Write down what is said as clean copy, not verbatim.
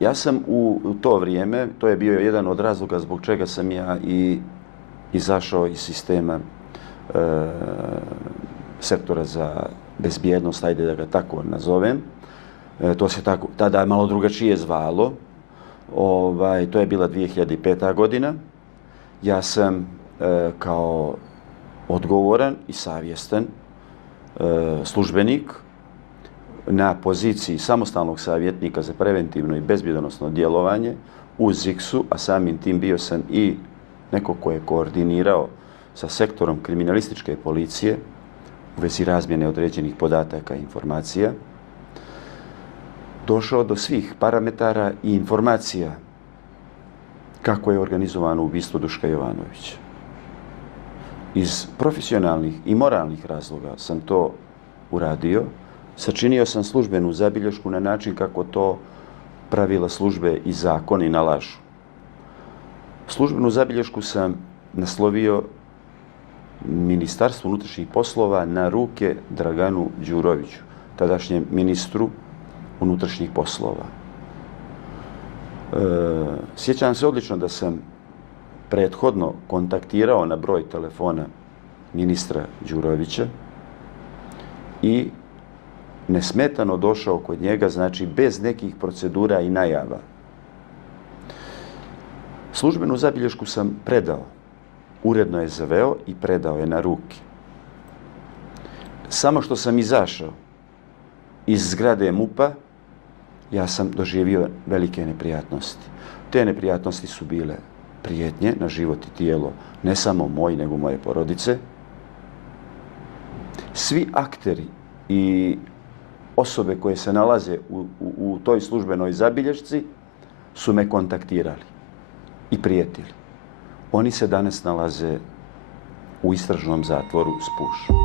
Ja sam u to vrijeme, to je bio jedan od razloga zbog čega sam ja i izašao iz sistema sektora za bezbjednost, ajde da ga tako nazovem. To se tako, tada malo drugačije zvalo. To je bila 2005. godina. Ja sam kao odgovoran i savjestan službenik na poziciji samostalnog savjetnika za preventivno i bezbjednosno djelovanje u ZIKS-u, a samim tim bio sam i neko ko je koordinirao sa sektorom kriminalističke policije u vezi razmjene određenih podataka i informacija, došao do svih parametara i informacija kako je organizovano ubistvo Duška Jovanovića. Iz profesionalnih i moralnih razloga sam to uradio. Sačinio sam službenu zabilješku na način kako to pravila službe i zakoni nalažu. Službenu zabilješku sam naslovio Ministarstvu unutrašnjih poslova na ruke Draganu Đuroviću, tadašnjem ministru unutrašnjih poslova. Sjećam se odlično da sam prethodno kontaktirao na broj telefona ministra Đurovića i nesmetano došao kod njega, znači bez nekih procedura i najava. Službenu zabilješku sam predao, uredno je zaveo i predao je na ruke. Samo što sam izašao iz zgrade MUP-a, ja sam doživio velike neprijatnosti. Te neprijatnosti su bile prijetnje na život i tijelo, ne samo moj, nego moje porodice. Svi akteri i osobe koje se nalaze u toj službenoj zabilješci su me kontaktirali i prijetili. Oni se danas nalaze u istražnom zatvoru Spuž.